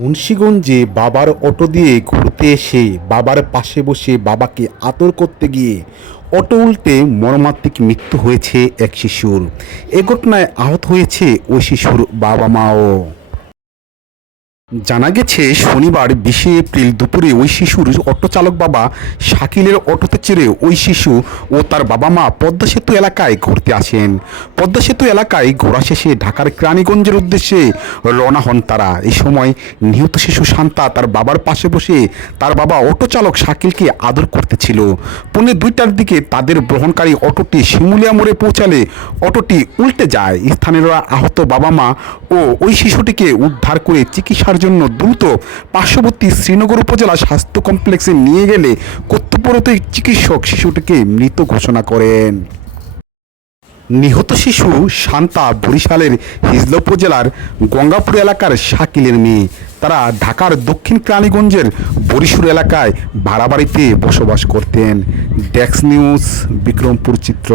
মুন্সীগঞ্জে বাবার অটো দিয়ে ঘুরতে এসে বাবার পাশে বসে বাবাকে আতর করতে গিয়ে অটো উল্টে মর্মান্তিক মৃত্যু হয়েছে এক শিশুর। এ ঘটনায় আহত হয়েছে ওই শিশুর বাবা মাও জানা গেছে, শনিবার বিশে এপ্রিল দুপুরে ওই শিশুর অটো চালক বাবা শাকিলের অটোতে চেড়ে ওই শিশু ও তার বাবা মা পদ্মা সেতু এলাকায় ঘুরতে আসেন। পদ্মা সেতু এলাকায় ঘোরা শেষে ঢাকার কেরানীগঞ্জের উদ্দেশ্যে রওনা হন তারা। এই সময় নিহত শিশু শান্তা তার বাবার পাশে বসে তার বাবা অটো চালক শাকিলকে আদর করতেছিল। পৌনে দুইটার দিকে তাদের গ্রহণকারী অটোটি শিমুলিয়া মোড়ে পৌঁছালে অটোটি উল্টে যায়। স্থানীয়রা আহত বাবা মা ও ওই শিশুটিকে উদ্ধার করে চিকিৎসার জন্য দ্রুত পার্শ্ববর্তী শ্রীনগর উপজেলা স্বাস্থ্য কমপ্লেক্সে নিয়ে গেলে কর্তব্যরত চিকিৎসক শিশুটিকে মৃত ঘোষণা করেন। নিহত শিশু শান্তা বরিশালের হিজলা উপজেলার গঙ্গাপুর এলাকার শাকিলের মেয়ে। তারা ঢাকার দক্ষিণ কেরানীগঞ্জের বরিশুর এলাকায় ভাড়া বাড়িতে বসবাস করতেন। ডেক্স নিউজ, বিক্রমপুর চিত্র।